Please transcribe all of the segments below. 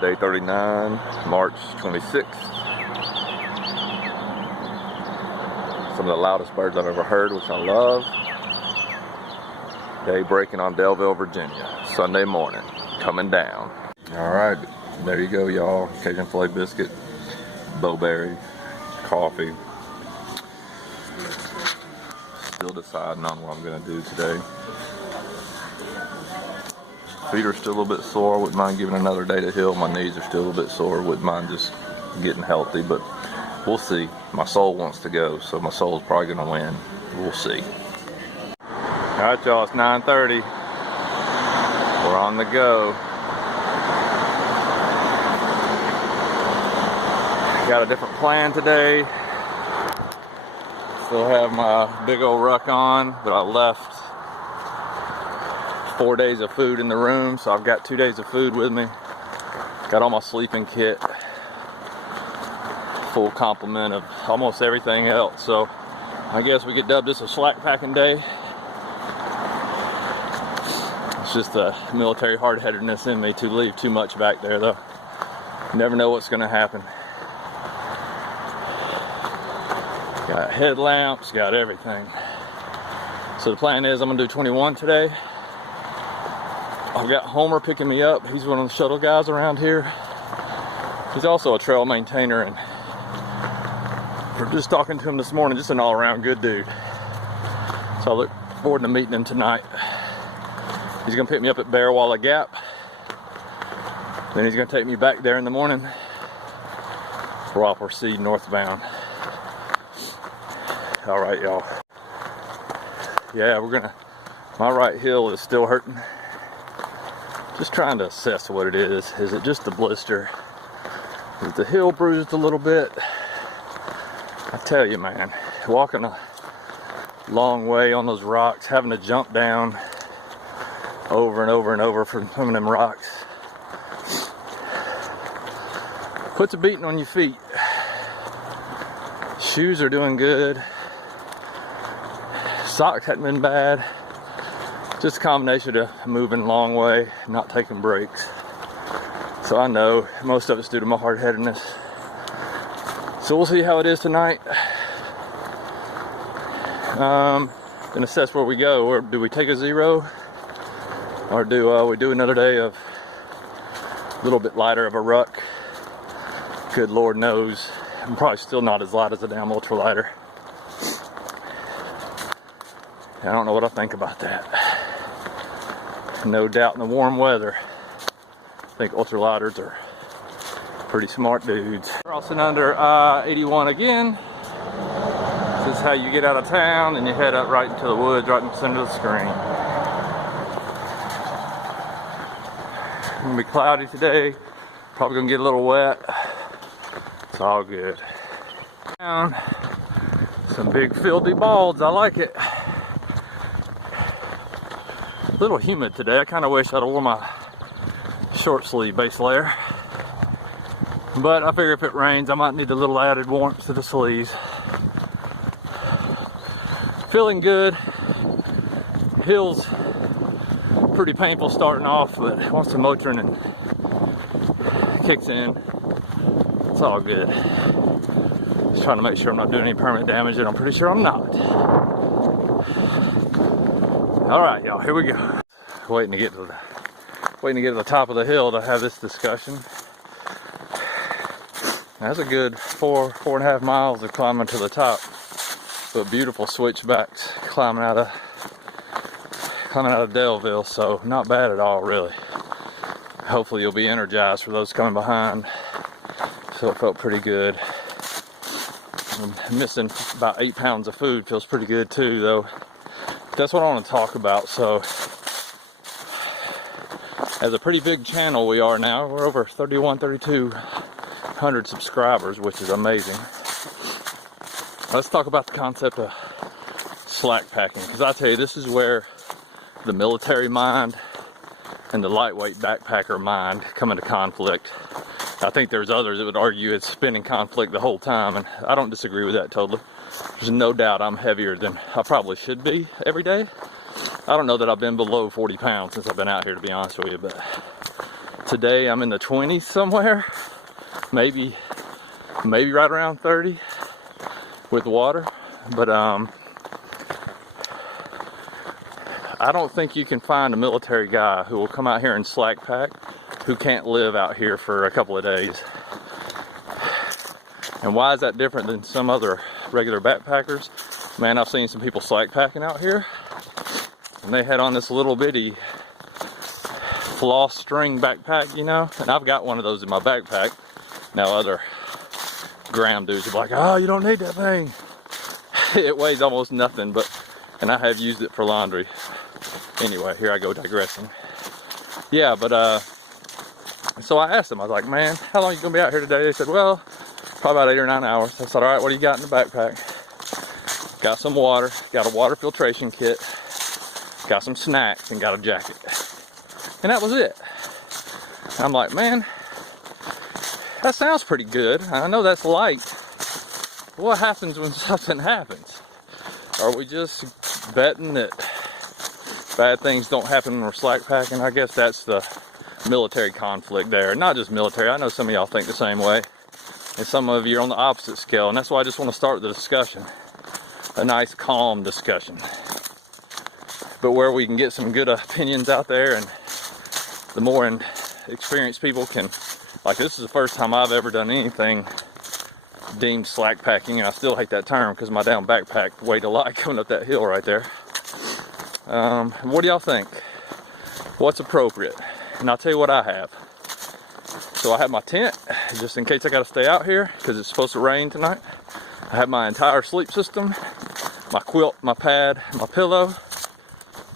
Day 39, March 26th. Some of the loudest birds I've ever heard, which I love. Day breaking on Daleville, Virginia. Sunday morning, coming down. Alright, there you go, y'all. Cajun filet biscuit, bowberry, coffee. Still deciding on what I'm going to do today. Feet are still a little bit sore. Wouldn't mind giving another day to heal. My knees are still a little bit sore. Wouldn't mind just getting healthy, but we'll see. My soul wants to go, so my soul's probably going to win. We'll see. Alright, y'all, it's 9:30. We're on the go. Got a different plan today. Still have my big old ruck on, but I left 4 days of food in the room, so I've got 2 days of food with me. Got all my sleeping kit, full complement of almost everything else. So I guess we could dub this a slack packing day. It's just the military hard-headedness in me to leave too much back there, though. You never know what's going to happen. Got headlamps, got everything. So the plan is I'm going to do 21 today. I've got Homer picking me up. He's one of the shuttle guys around here. He's also a trail maintainer, and we're just talking to him this morning. Just an all-around good dude. So I look forward to meeting him tonight. He's gonna pick me up at Bearwalla Gap. Then he's gonna take me back there in the morning where I'll proceed northbound. All right, y'all. Yeah, my right heel is still hurting. Just trying to assess what it is. Is it just a blister? Is the heel bruised a little bit? I tell you, man, walking a long way on those rocks, having to jump down over and over and over from some of them rocks, puts a beating on your feet. Shoes are doing good. Socks hadn't been bad. Just a combination of moving a long way, not taking breaks. So I know most of it's due to my hard-headedness. So we'll see how it is tonight. And assess where we go. Or do we take a zero? Or do we do another day of a little bit lighter of a ruck? Good Lord knows. I'm probably still not as light as a damn ultralighter. I don't know what I think about that. No doubt in the warm weather, I think ultralighters are pretty smart dudes. Crossing under I-81 again. This is how you get out of town and you head up right into the woods, right in the center of the screen. It's gonna be cloudy today. Probably gonna get a little wet. It's all good. Some big filthy balds. I like it. A little humid today. I kind of wish I'd have worn my short sleeve base layer, but I figure if it rains I might need a little added warmth to the sleeves. Feeling good. Hill's pretty painful starting off, but once the Motrin kicks in, it's all good. Just trying to make sure I'm not doing any permanent damage, and I'm pretty sure I'm not. All right, y'all, here we go. Waiting to get to the top of the hill to have this discussion. That's a good 4.5 miles of climbing to the top, but beautiful switchbacks climbing out of Daleville, so not bad at all, really. Hopefully you'll be energized for those coming behind. So it felt pretty good. I'm missing about 8 pounds of food. Feels pretty good too, though. That's what I want to talk about. So as a pretty big channel we are now, we're over 3,200 subscribers, which is amazing. Let's talk about the concept of slack packing, because I tell you, this is where the military mind and the lightweight backpacker mind come into conflict. I think there's others that would argue it's been in conflict the whole time, and I don't disagree with that totally. There's no doubt I'm heavier than I probably should be every day. I don't know that I've been below 40 pounds since I've been out here, to be honest with you, but Today I'm in the 20s somewhere, maybe right around 30 with water. But I don't think you can find a military guy who will come out here and slack pack who can't live out here for a couple of days. And why is that different than some other regular backpackers? Man, I've seen some people slack packing out here, and they had on this little bitty floss string backpack, you know, and I've got one of those in my backpack. Now other gram dudes are like, oh, you don't need that thing. It weighs almost nothing, and I have used it for laundry. Anyway, here I go digressing. Yeah, but so I asked them, I was like, man, how long are you gonna be out here today? They said, well, probably about 8 or 9 hours. I said, all right, what do you got in the backpack? Got some water, got a water filtration kit, got some snacks, and got a jacket. And that was it. And I'm like, man, that sounds pretty good. I know that's light. But what happens when something happens? Are we just betting that bad things don't happen when we're slack packing? I guess that's the military conflict there. Not just military. I know some of y'all think the same way. And some of you are on the opposite scale. And that's why I just want to start the discussion. A nice, calm discussion. But where we can get some good opinions out there, and the more experienced people can, like, this is the first time I've ever done anything deemed slack packing, and I still hate that term because my damn backpack weighed a lot coming up that hill right there. What do y'all think? What's appropriate? And I'll tell you what I have. So I have my tent, just in case I gotta stay out here, because it's supposed to rain tonight. I have my entire sleep system, my quilt, my pad, my pillow.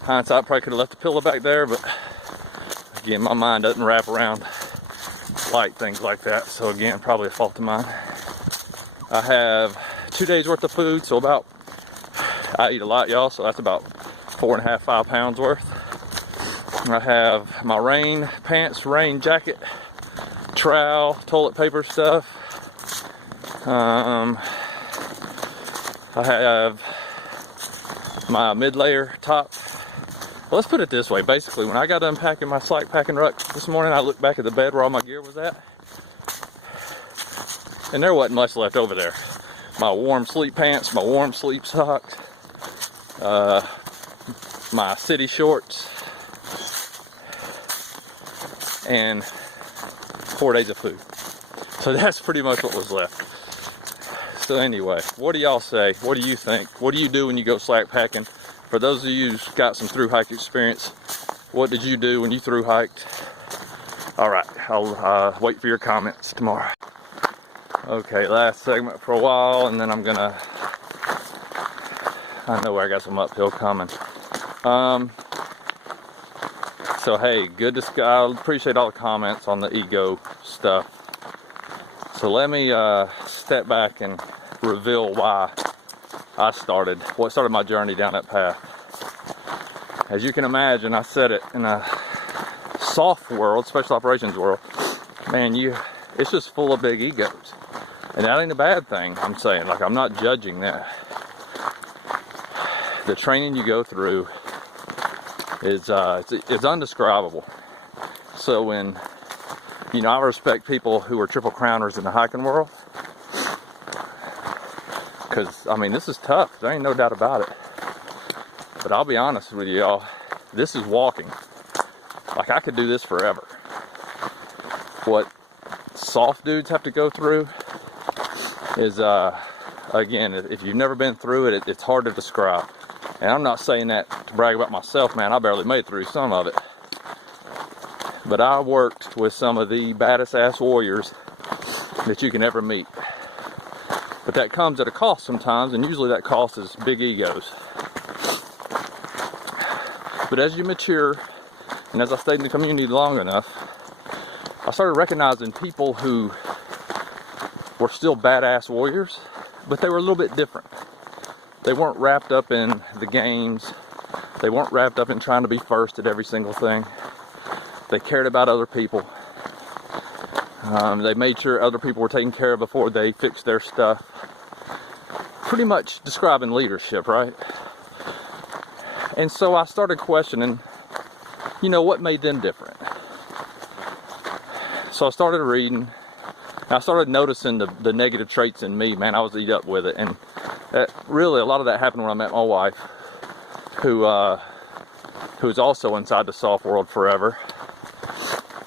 Hindsight, probably could have left the pillow back there, but again, my mind doesn't wrap around light things like that. So again, probably a fault of mine. I have 2 days worth of food, so I eat a lot, y'all, so that's about 4.5, 5 pounds worth. I have my rain pants, rain jacket, trowel, toilet paper stuff. I have my mid-layer top. Well, let's put it this way. Basically, when I got done packing my slack packing ruck this morning, I looked back at the bed where all my gear was at, and there wasn't much left over there. My warm sleep pants, my warm sleep socks, my city shorts, and 4 days of food. So that's pretty much what was left. So anyway, what do y'all say? What do you think? What do you do when you go slack packing? For those of you who've got some through hike experience, what did you do when you through hiked? All right, I'll wait for your comments tomorrow. Okay, last segment for a while, and then I know where I got some uphill coming. So hey, I appreciate all the comments on the ego stuff. So let me step back and reveal why what started my journey down that path. As you can imagine, I said it, in a soft world, special operations world, man, it's just full of big egos. And that ain't a bad thing, I'm saying. Like, I'm not judging that. The training you go through is it's undescribable. So when, I respect people who are triple crowners in the hiking world, because, this is tough. There ain't no doubt about it. But I'll be honest with you, y'all. This is walking. Like, I could do this forever. What soft dudes have to go through is, again, if you've never been through it, it's hard to describe. And I'm not saying that to brag about myself, man. I barely made through some of it. But I worked with some of the baddest ass warriors that you can ever meet. But that comes at a cost sometimes, and usually that cost is big egos. But as you mature, and as I stayed in the community long enough, I started recognizing people who were still badass warriors, but they were a little bit different. They weren't wrapped up in the games. They weren't wrapped up in trying to be first at every single thing. They cared about other people. They made sure other people were taken care of before they fixed their stuff. Pretty much describing leadership, right? And so I started questioning, what made them different? So I started reading. I started noticing the negative traits in me, man. I was eat up with it. And really, a lot of that happened when I met my wife, who's also inside the soft world forever.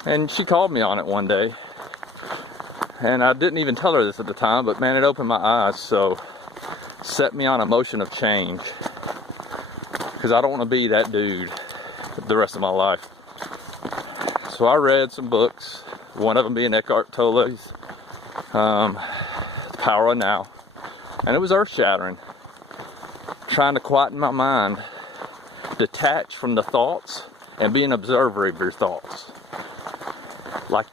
And she called me on it one day. And I didn't even tell her this at the time, but man, it opened my eyes. So set me on a motion of change. Because I don't want to be that dude the rest of my life. So I read some books, one of them being Eckhart Tolle's Power of Now. And it was earth-shattering. Trying to quieten my mind, detach from the thoughts, and be an observer of your thoughts. Like,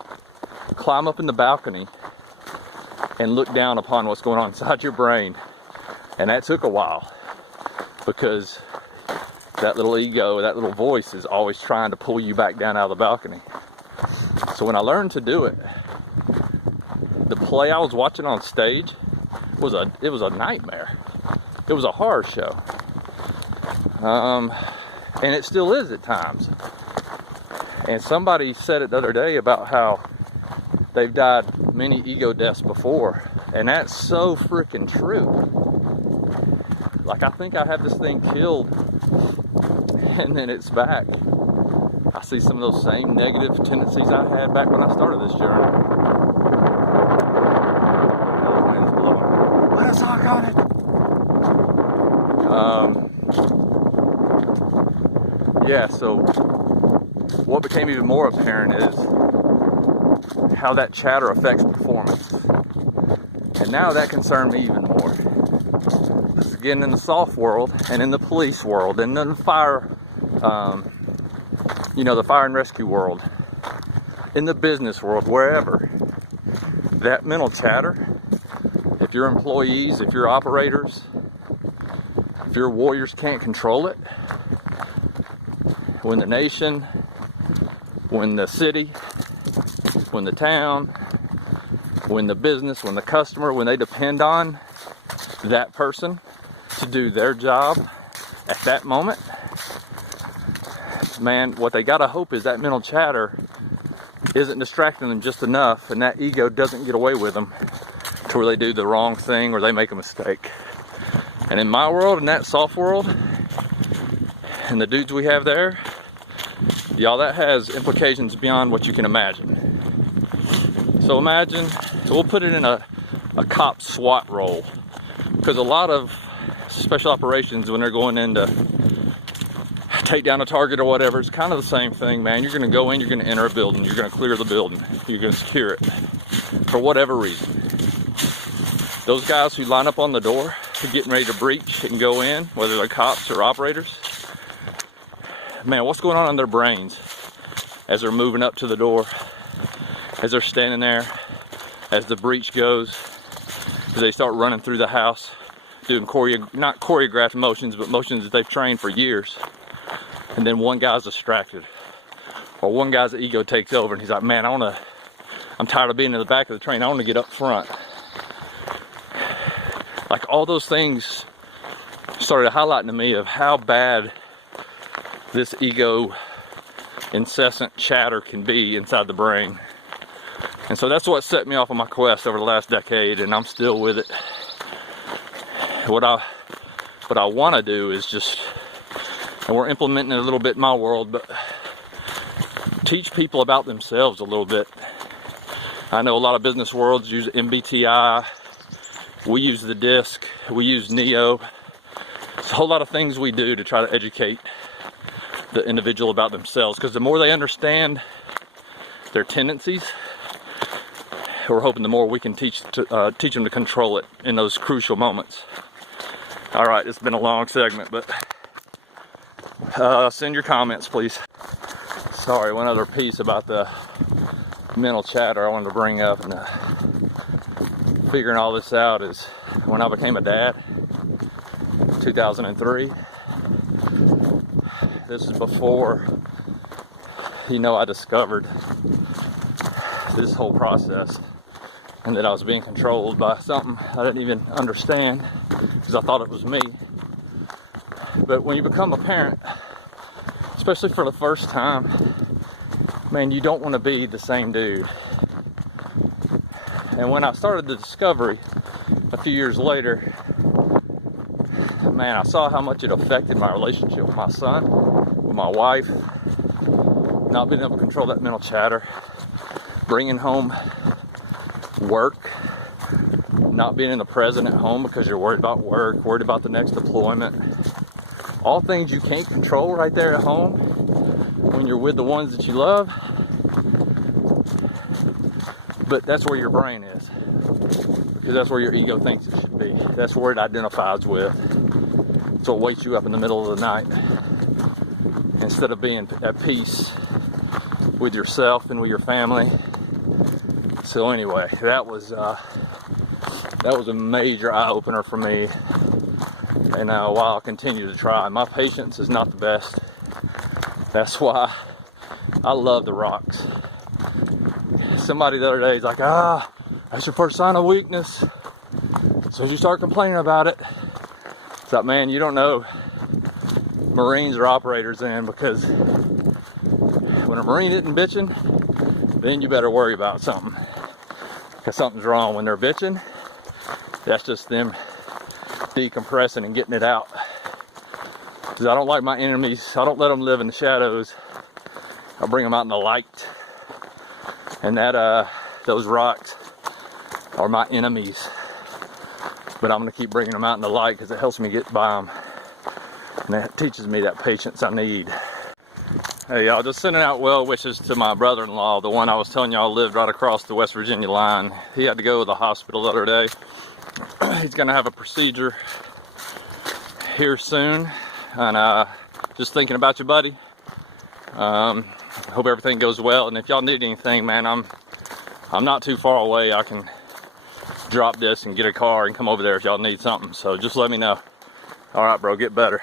climb up in the balcony and look down upon what's going on inside your brain. And that took a while, because that little ego, that little voice is always trying to pull you back down out of the balcony. So when I learned to do it, the play I was watching on stage was a nightmare. It was a horror show. And it still is at times. And somebody said it the other day about how they've died many ego deaths before. And that's so freaking true. Like, I think I have this thing killed, and then it's back. I see some of those same negative tendencies I had back when I started this journey. The wind's blowing. Let us talk on it. Yeah, so what became even more apparent is how that chatter affects performance. And now that concerned me even more. Because again, in the soft world, and in the police world, and in the fire, the fire and rescue world, in the business world, wherever, that mental chatter, if your employees, if your operators, if your warriors can't control it, when the nation, when the city, when the town, when the business, when the customer, when they depend on that person to do their job at that moment, man, what they gotta hope is that mental chatter isn't distracting them just enough, and that ego doesn't get away with them to where they do the wrong thing or they make a mistake. And in my world, in that soft world, and the dudes we have there, y'all, that has implications beyond what you can imagine. So imagine, we'll put it in a cop SWAT role, because a lot of special operations, when they're going in to take down a target or whatever, it's kind of the same thing, man. You're gonna go in, you're gonna enter a building, you're gonna clear the building, you're gonna secure it, for whatever reason. Those guys who line up on the door, getting ready to breach and go in, whether they're cops or operators, man, what's going on in their brains as they're moving up to the door, as they're standing there, as the breach goes, as they start running through the house, doing not choreographed motions, but motions that they've trained for years. And then one guy's distracted, or one guy's ego takes over, and he's like, man, I'm tired of being in the back of the train, I want to get up front. Like, all those things started highlighting to me of how bad this ego incessant chatter can be inside the brain. And so that's what set me off on my quest over the last decade, and I'm still with it. What I want to do is just, and we're implementing it a little bit in my world, but teach people about themselves a little bit. I know a lot of business worlds use MBTI. We use the DISC. We use NEO. It's a whole lot of things we do to try to educate the individual about themselves, because the more they understand their tendencies, we're hoping the more we can teach them to control it in those crucial moments. All right, it's been a long segment, but send your comments, please. Sorry, one other piece about the mental chatter I wanted to bring up, and figuring all this out is when I became a dad, 2003. This is before, I discovered this whole process, and that I was being controlled by something I didn't even understand, because I thought it was me. But when you become a parent, especially for the first time, man, you don't want to be the same dude. And when I started the discovery a few years later, man, I saw how much it affected my relationship with my son, with my wife, not being able to control that mental chatter, bringing home work, not being in the present at home because you're worried about work, worried about the next deployment. All things you can't control right there at home when you're with the ones that you love. But that's where your brain is, because that's where your ego thinks it should be. That's where it identifies with. So it wakes you up in the middle of the night instead of being at peace with yourself and with your family. So anyway, that was a major eye-opener for me, and while I'll continue to try. My patience is not the best. That's why I love the rocks. Somebody the other day is like, that's your first sign of weakness. So as you start complaining about it, it's like, man, you don't know Marines are operators then, because when a Marine isn't bitching, then you better worry about something. Because something's wrong. When they're bitching, that's just them decompressing and getting it out. Because I don't like my enemies. I don't let them live in the shadows. I bring them out in the light. And those rocks are my enemies. But I'm going to keep bringing them out in the light because it helps me get by them. And that teaches me that patience I need. Hey y'all, just sending out well wishes to my brother-in-law, the one I was telling y'all lived right across the West Virginia line. He had to go to the hospital the other day. He's going to have a procedure here soon. And just thinking about you, buddy. Hope everything goes well. And if y'all need anything, man, I'm not too far away. I can drop this and get a car and come over there if y'all need something. So just let me know. All right, bro, get better.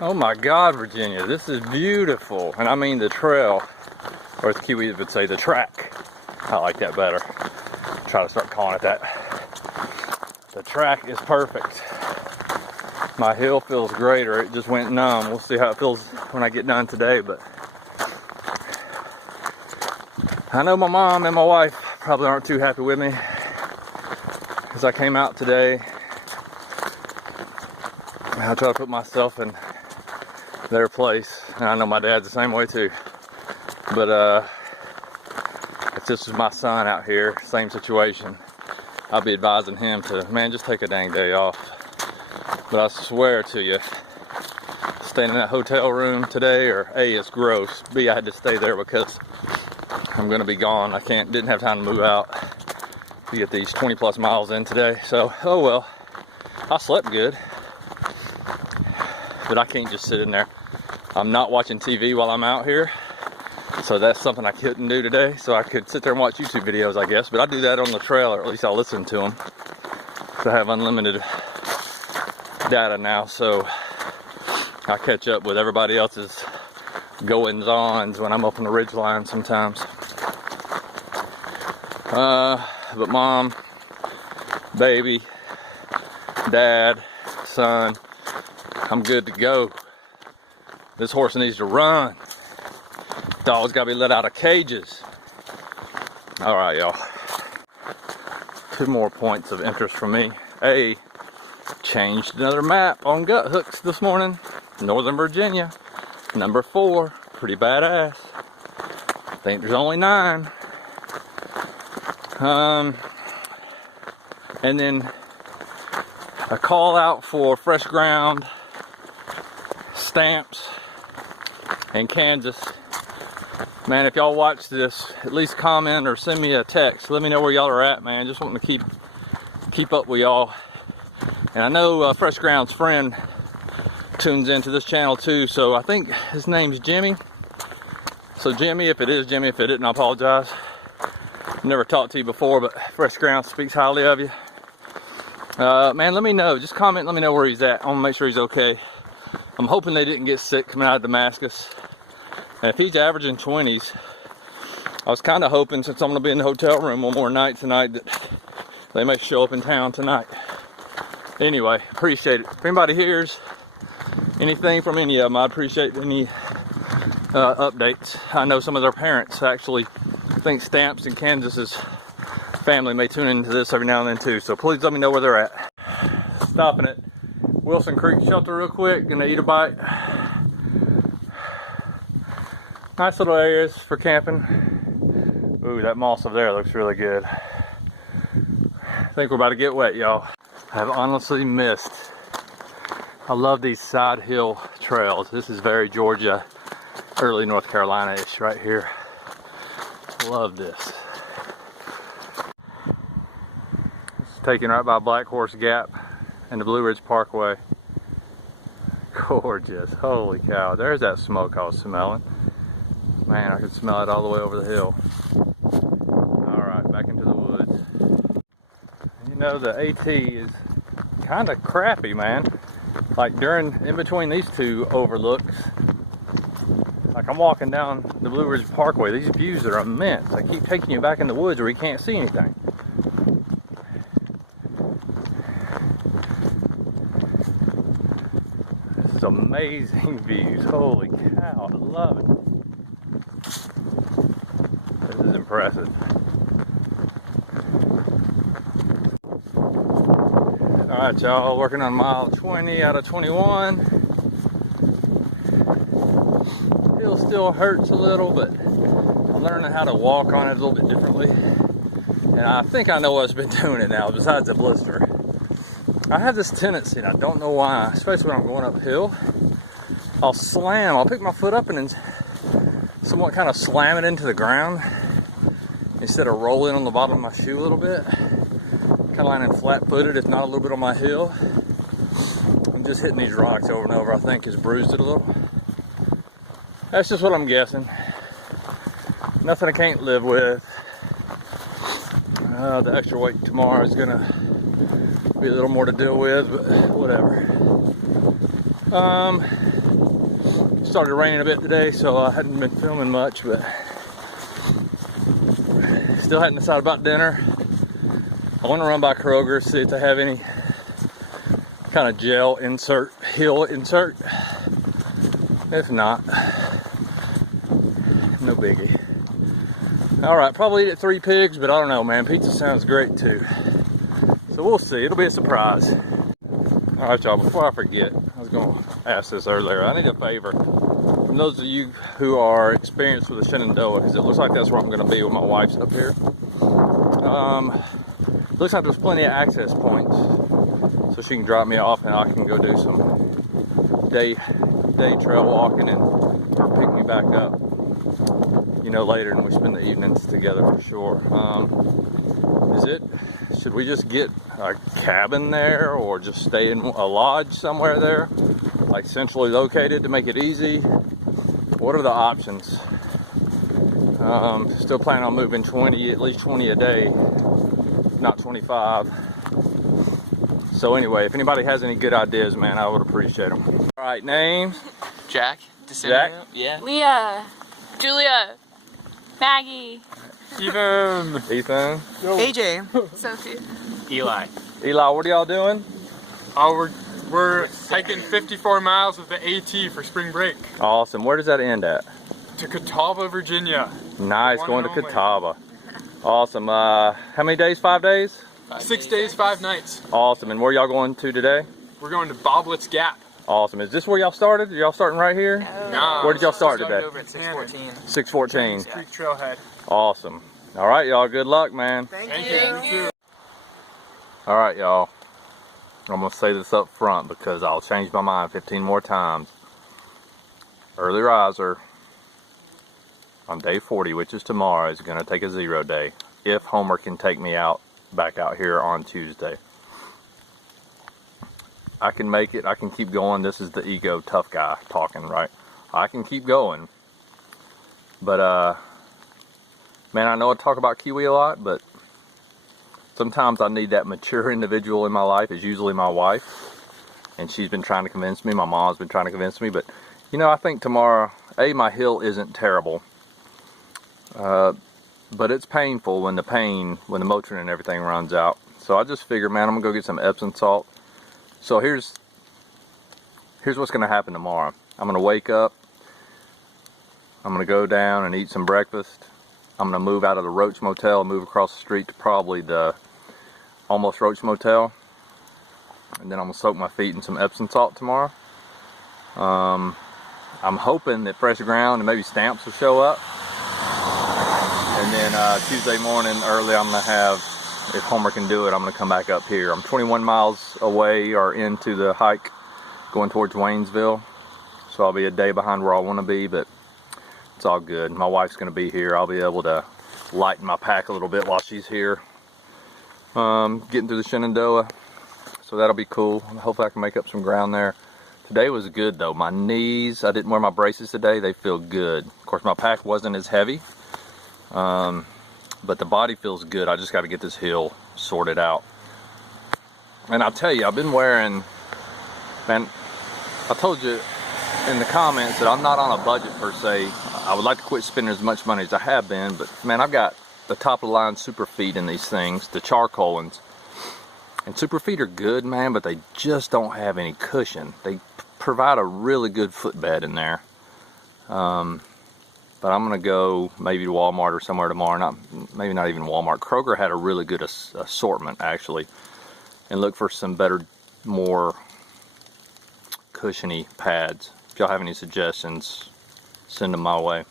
Oh my God, Virginia, this is beautiful. And I mean the trail, or as the Kiwis would say, the track. I like that better. Try to start calling it that. The track is perfect. My hill feels great, or it just went numb. We'll see how it feels when I get done today, but I know my mom and my wife probably aren't too happy with me, because I came out today. I try to put myself in their place, and I know my dad's the same way too. But if this was my son out here, same situation, I'd be advising him to, man, just take a dang day off. But I swear to you, staying in that hotel room today, or A, it's gross, B, I had to stay there because I'm gonna be gone. Didn't have time to move out to get these 20 plus miles in today. So, oh well, I slept good, but I can't just sit in there. I'm not watching TV while I'm out here, so that's something I couldn't do today. So I could sit there and watch YouTube videos, I guess, but I do that on the trail, or at least I'll listen to them. So I have unlimited data now, so I catch up with everybody else's goings-ons when I'm up on the ridgeline sometimes. But mom, baby, dad, son, I'm good to go. This horse needs to run. Dogs gotta be let out of cages. All right, y'all. 2 more points of interest for me. A, changed another map on gut hooks this morning. Northern Virginia, number 4, pretty badass. I think there's only 9. And then a call out for fresh ground stamps in Kansas. Man, if y'all watch this, at least comment or send me a text. Let me know where y'all are at, man. Just wanting to keep up with y'all. And I know Fresh Ground's friend tunes into this channel too, so I think his name's Jimmy. So Jimmy, if it is Jimmy, if it isn't, I apologize. Never talked to you before, but Fresh Ground speaks highly of you. Man, let me know. Just comment, let me know where he's at. I want to make sure he's okay. I'm hoping they didn't get sick coming out of Damascus. And if he's averaging 20s, I was kind of hoping, since I'm going to be in the hotel room one more night tonight, that they may show up in town tonight. Anyway, appreciate it. If anybody hears anything from any of them, I'd appreciate any updates. I know some of their parents actually think stamps in Kansas is family may tune into this every now and then too, so please let me know where they're at. Stopping at Wilson Creek Shelter real quick, gonna eat a bite. Nice little areas for camping. Ooh, that moss over there looks really good. I think we're about to get wet, y'all. I've honestly missed. I love these side hill trails. This is very Georgia, early North Carolina-ish right here. Love this. It's taken right by Black Horse Gap and the Blue Ridge Parkway. Gorgeous. Holy cow. There's that smoke I was smelling. Man, I could smell it all the way over the hill. Alright, back into the woods. You know, the AT is kind of crappy, man. Like in between these two overlooks, like I'm walking down the Blue Ridge Parkway, these views are immense. They keep taking you back in the woods where you can't see anything. This is amazing views. Holy cow, I love it. This is impressive. Alright y'all, working on mile 20 out of 21. Hill still hurts a little, but I'm learning how to walk on it a little bit differently. And I think I know what's been doing it now, besides the blister. I have this tendency, and I don't know why, especially when I'm going uphill, I'll pick my foot up and then somewhat kind of slam it into the ground instead of rolling on the bottom of my shoe a little bit. Kind of landing flat-footed, if not a little bit on my heel. I'm just hitting these rocks over and over. I think has bruised it a little. That's just what I'm guessing. Nothing I can't live with. The extra weight tomorrow is gonna be a little more to deal with, but whatever. Started raining a bit today, so I hadn't been filming much, but still hadn't decided about dinner. I want to run by Kroger, see if they have any kind of gel insert, heel insert. If not, no biggie. Alright, probably eat at Three Pigs, but I don't know, man. Pizza sounds great too. So we'll see. It'll be a surprise. Alright, y'all, before I forget, I was going to ask this earlier. I need a favor from those of you who are experienced with the Shenandoah, because it looks like that's where I'm going to be when my wife's up here. Looks like there's plenty of access points, so she can drop me off and I can go do some day trail walking and her pick me back up, you know, later, and we spend the evenings together for sure. Should we just get a cabin there or just stay in a lodge somewhere there, like centrally located to make it easy? What are the options? Still planning on moving at least 20 a day. Not 25. So anyway, if anybody has any good ideas, man, I would appreciate them. All right, names? Jack. Jack? Yeah. Leah. Julia. Maggie. Ethan. AJ. Sophie. Eli. Eli, what are y'all doing? We're hiking 54 miles with the AT for spring break. Awesome. Where does that end at? To Catawba, Virginia. Nice, going to Catawba. Awesome. How many days? 5 days? 6 days, 5 nights. Awesome. And where y'all going to today? We're going to Boblett's Gap. Awesome. Is this where y'all started? Are y'all starting right here? No. Where did y'all start today? Over at 614. 614. Creek Trailhead. Awesome. All right, y'all. Good luck, man. Thank you. All right, y'all. I'm going to say this up front because I'll change my mind 15 more times. Early riser on day 40, which is tomorrow, is going to take a 0 day. If Homer can take me back out here on Tuesday. I can make it. I can keep going. This is the ego tough guy talking, right? I can keep going. But, man, I know I talk about Kiwi a lot, but sometimes I need that mature individual in my life. It's usually my wife. And she's been trying to convince me. My mom's been trying to convince me. But, you know, I think tomorrow, my hill isn't terrible. But it's painful when the Motrin and everything runs out. So I just figured, man, I'm going to go get some Epsom salt. So here's what's going to happen tomorrow. I'm going to wake up. I'm going to go down and eat some breakfast. I'm gonna move out of the Roach Motel and move across the street to probably the Almost Roach Motel. And then I'm gonna soak my feet in some Epsom salt tomorrow. I'm hoping that Fresh Ground and maybe Stamps will show up. And then Tuesday morning early, I'm gonna have, if Homer can do it, I'm gonna come back up here. I'm 21 miles away or into the hike going towards Waynesville. So I'll be a day behind where I wanna be, but it's all good. My wife's gonna be here. I'll be able to lighten my pack a little bit while she's here. Getting through the Shenandoah. So that'll be cool. Hopefully I can make up some ground there. Today was good though. My knees, I didn't wear my braces today. They feel good. Of course, my pack wasn't as heavy. But the body feels good. I just got to get this hill sorted out. And I'll tell you, I've been wearing, man, I told you in the comments that I'm not on a budget per se. I would like to quit spending as much money as I have been, but man, I've got the top of the line super feet in these things, the charcoal ones. And super feet are good, man, but they just don't have any cushion. They provide a really good footbed in there. But I'm gonna go maybe to Walmart or somewhere tomorrow. Maybe not even Walmart. Kroger had a really good assortment actually, and look for some better, more cushiony pads. If y'all have any suggestions, send them my way.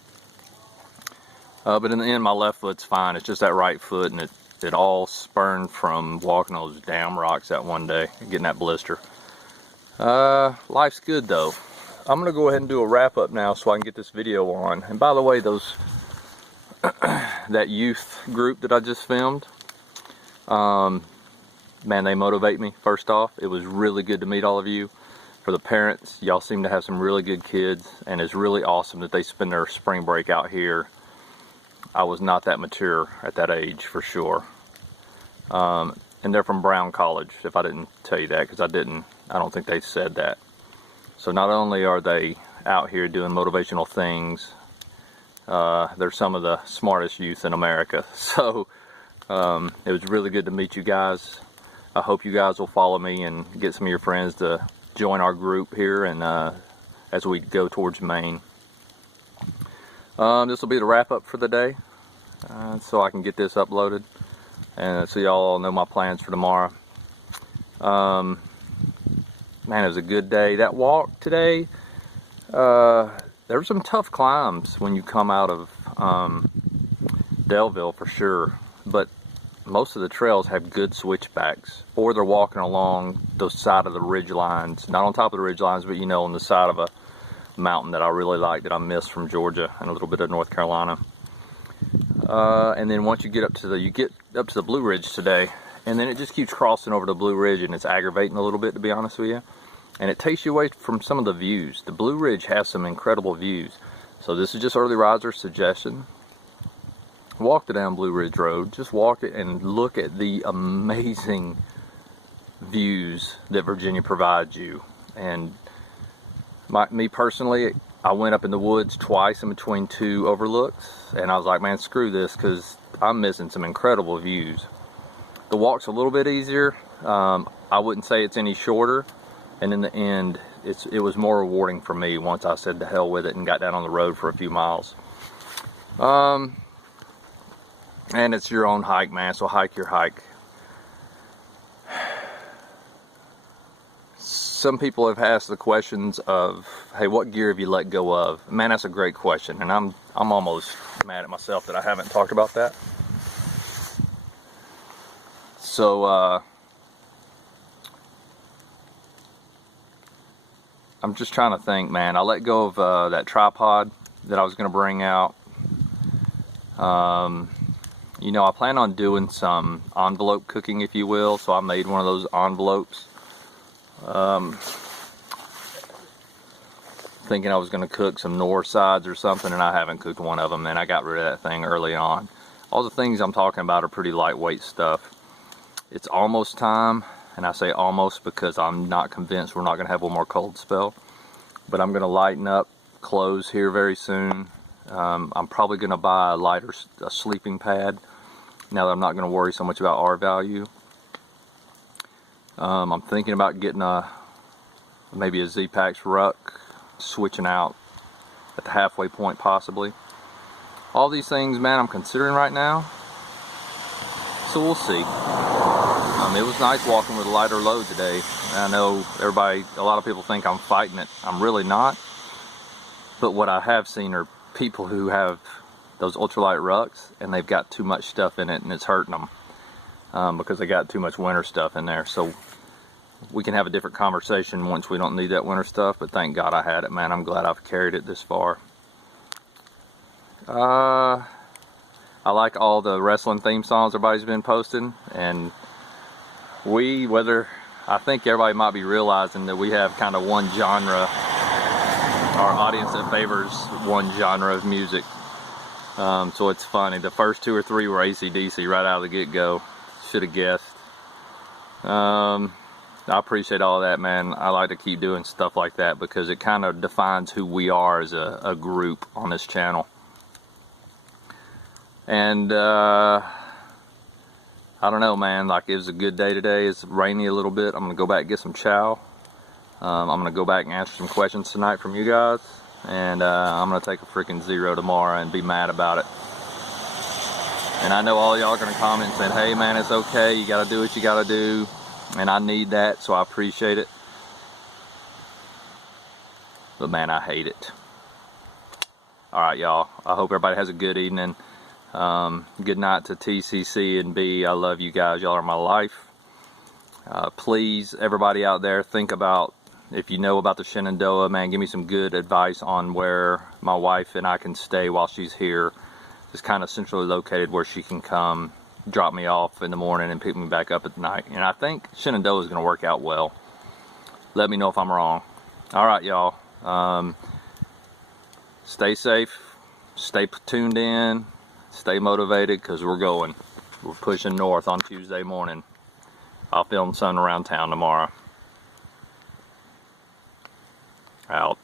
But in the end, my left foot's fine. It's just that right foot, and it all spurned from walking those damn rocks that one day, getting that blister. Life's good though. I'm gonna go ahead and do a wrap up now so I can get this video on. And by the way, those that youth group that I just filmed, man, they motivate me. First off, it was really good to meet all of you. For the parents, y'all seem to have some really good kids, and it's really awesome that they spend their spring break out here. I was not that mature at that age, for sure. And they're from Brown College, if I didn't tell you that, because I don't think they said that. So not only are they out here doing motivational things, they're some of the smartest youth in America. So it was really good to meet you guys. I hope you guys will follow me and get some of your friends to join our group here, and as we go towards Maine. This will be the wrap up for the day, so I can get this uploaded, and so y'all all know my plans for tomorrow. Man, it was a good day. That walk today, there were some tough climbs when you come out of Daleville for sure, but most of the trails have good switchbacks, or they're walking along the side of the ridge lines, not on top of the ridge lines, but you know, on the side of a mountain that I really like, that I missed from Georgia and a little bit of North Carolina. And then once you get up to the Blue Ridge today, and then it just keeps crossing over the Blue Ridge, and it's aggravating a little bit, to be honest with you. And it takes you away from some of the views. The Blue Ridge has some incredible views. So this is just early riser suggestion. Walk the damn Blue Ridge Road. Just walk it and look at the amazing views that Virginia provides you. And me personally, I went up in the woods twice in between two overlooks, and I was like, man, screw this, because I'm missing some incredible views. The walk's a little bit easier. I wouldn't say it's any shorter, and in the end, it was more rewarding for me once I said to hell with it and got down on the road for a few miles. And it's your own hike, man, so hike your hike. Some people have asked the questions of, hey, what gear have you let go of? Man, that's a great question, and I'm almost mad at myself that I haven't talked about that. So, I'm just trying to think, man. I let go of that tripod that I was going to bring out. You know, I plan on doing some envelope cooking, if you will, so I made one of those envelopes. Thinking I was going to cook some North sides or something, and I haven't cooked one of them, and I got rid of that thing early on. All the things I'm talking about are pretty lightweight stuff. It's almost time, and I say almost because I'm not convinced we're not going to have one more cold spell, but I'm going to lighten up clothes here very soon. I'm probably going to buy a sleeping pad now that I'm not going to worry so much about R value. I'm thinking about getting maybe a Z-Pax ruck, switching out at the halfway point possibly. all these things, man, I'm considering right now. So we'll see. It was nice walking with a lighter load today. I know a lot of people think I'm fighting it. I'm really not. But what I have seen are people who have those ultralight rucks and they've got too much stuff in it and it's hurting them because they got too much winter stuff in there. So we can have a different conversation once we don't need that winter stuff, but thank God I had it, man. I'm glad I've carried it this far. I like all the wrestling theme songs everybody's been posting, and I think everybody might be realizing that we have kind of one genre, our audience that favors one genre of music. So it's funny, the first 2 or 3 were AC/DC right out of the get-go. Should have guessed. I appreciate all that, man. I like to keep doing stuff like that because it kind of defines who we are as a group on this channel. And I don't know, man, like it was a good day today. It's rainy a little bit. I'm gonna go back and get some chow. I'm gonna go back and answer some questions tonight from you guys, and I'm gonna take a freaking 0 tomorrow and be mad about it. And I know all y'all are gonna comment saying, hey man, it's okay, you gotta do what you gotta do, and I need that, so I appreciate it. But man, I hate it. Alright y'all, I hope everybody has a good evening. Good night to TCC and B. I love you guys. Y'all are my life. Please, everybody out there, think about, if you know about the Shenandoah, man, give me some good advice on where my wife and I can stay while she's here. It's kind of centrally located where she can come, drop me off in the morning and pick me back up at night. And I think Shenandoah is going to work out well. Let me know if I'm wrong. Alright, y'all. Stay safe. Stay tuned in. Stay motivated because we're pushing north on Tuesday morning. I'll film something around town tomorrow. Out.